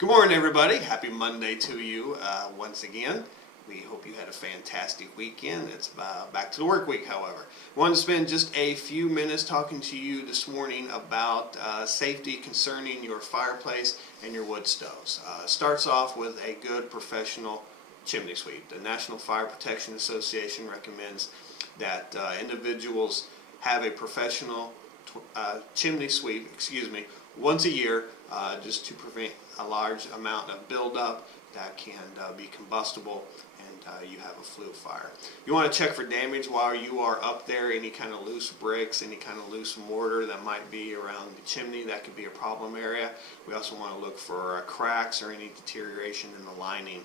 Good morning, everybody. Happy Monday to you once again. We hope you had a fantastic weekend. It's back to the work week, however. I wanted to spend just a few minutes talking to you this morning about safety concerning your fireplace and your wood stoves. Starts off with a good professional chimney sweep. The National Fire Protection Association recommends that individuals have a professional chimney sweep, once a year, just to prevent a large amount of buildup that can be combustible and you have a flue fire. You want to check for damage while you are up there, any kind of loose bricks, any kind of loose mortar that might be around the chimney. That could be a problem area. We also want to look for cracks or any deterioration in the lining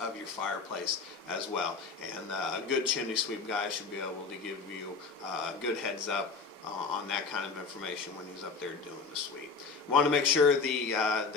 of your fireplace as well. And a good chimney sweep guy should be able to give you a good heads up on that kind of information when he's up there doing the sweep. We want to make sure the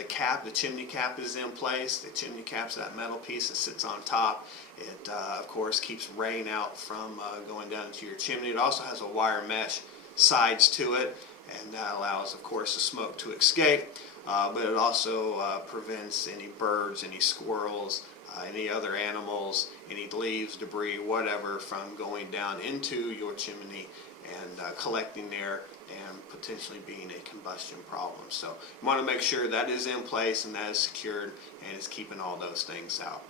cap, the chimney cap, is in place. The chimney cap's that metal piece that sits on top. It of course keeps rain out from going down into your chimney. It also has a wire mesh sides to it, and that allows, of course, the smoke to escape. But it also prevents any birds, any squirrels, any other animals, any leaves, debris, whatever, from going down into your chimney and collecting there and potentially being a combustion problem. So you want to make sure that is in place and that is secured and is keeping all those things out.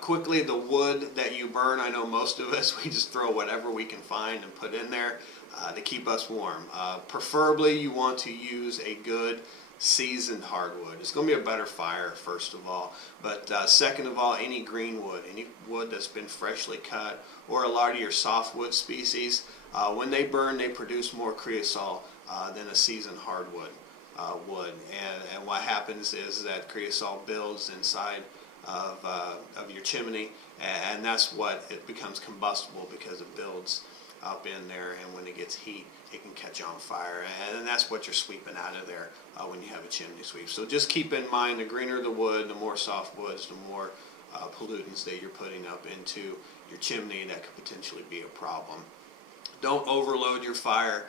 Quickly, the wood that you burn, I know most of us, we just throw whatever we can find and put in there to keep us warm. Preferably you want to use a good seasoned hardwood. It's going to be a better fire, first of all, but second of all, any green wood, any wood that's been freshly cut, or a lot of your softwood species, when they burn, they produce more creosote than a seasoned hardwood would. And what happens is that creosote builds inside of your chimney, and that's what it becomes combustible, because it builds up in there, and when it gets heat, it can catch on fire, and that's what you're sweeping out of there when you have a chimney sweep. So just keep in mind, the greener the wood, the more softwoods, the more pollutants that you're putting up into your chimney that could potentially be a problem. Don't overload your fire.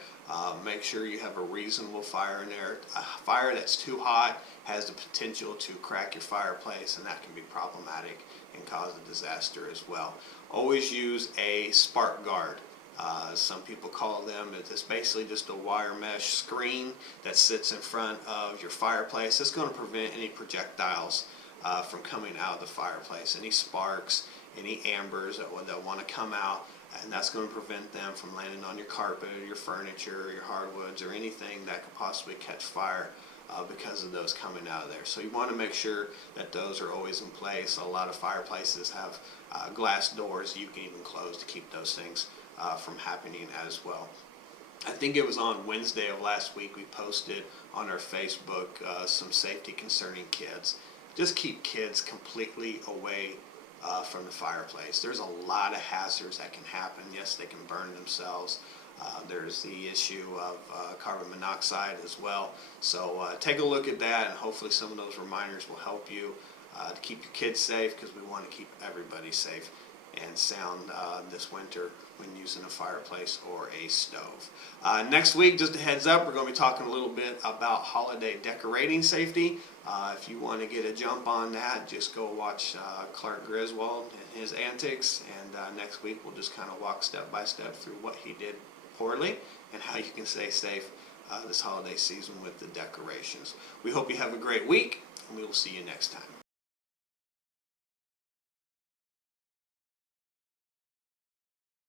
Make sure you have a reasonable fire in there. A fire that's too hot has the potential to crack your fireplace, and that can be problematic and cause a disaster as well. Always use a spark guard. Some people call them, it's basically just a wire mesh screen that sits in front of your fireplace. It's going to prevent any projectiles from coming out of the fireplace, any sparks, any ambers that want to come out, and that's going to prevent them from landing on your carpet or your furniture or your hardwoods or anything that could possibly catch fire because of those coming out of there. So you want to make sure that those are always in place. A lot of fireplaces have glass doors you can even close to keep those things from happening as well. I think it was on Wednesday of last week we posted on our Facebook some safety concerning kids. Just keep kids completely away from the fireplace. There's a lot of hazards that can happen. Yes, they can burn themselves. There's the issue of carbon monoxide as well. So take a look at that, and hopefully some of those reminders will help you to keep your kids safe, because we want to keep everybody safe and sound this winter when using a fireplace or a stove. Next week, just a heads up, we're going to be talking a little bit about holiday decorating safety. If you want to get a jump on that, just go watch Clark Griswold and his antics, and next week we'll just kind of walk step by step through what he did poorly and how you can stay safe this holiday season with the decorations. We hope you have a great week, and we will see you next time.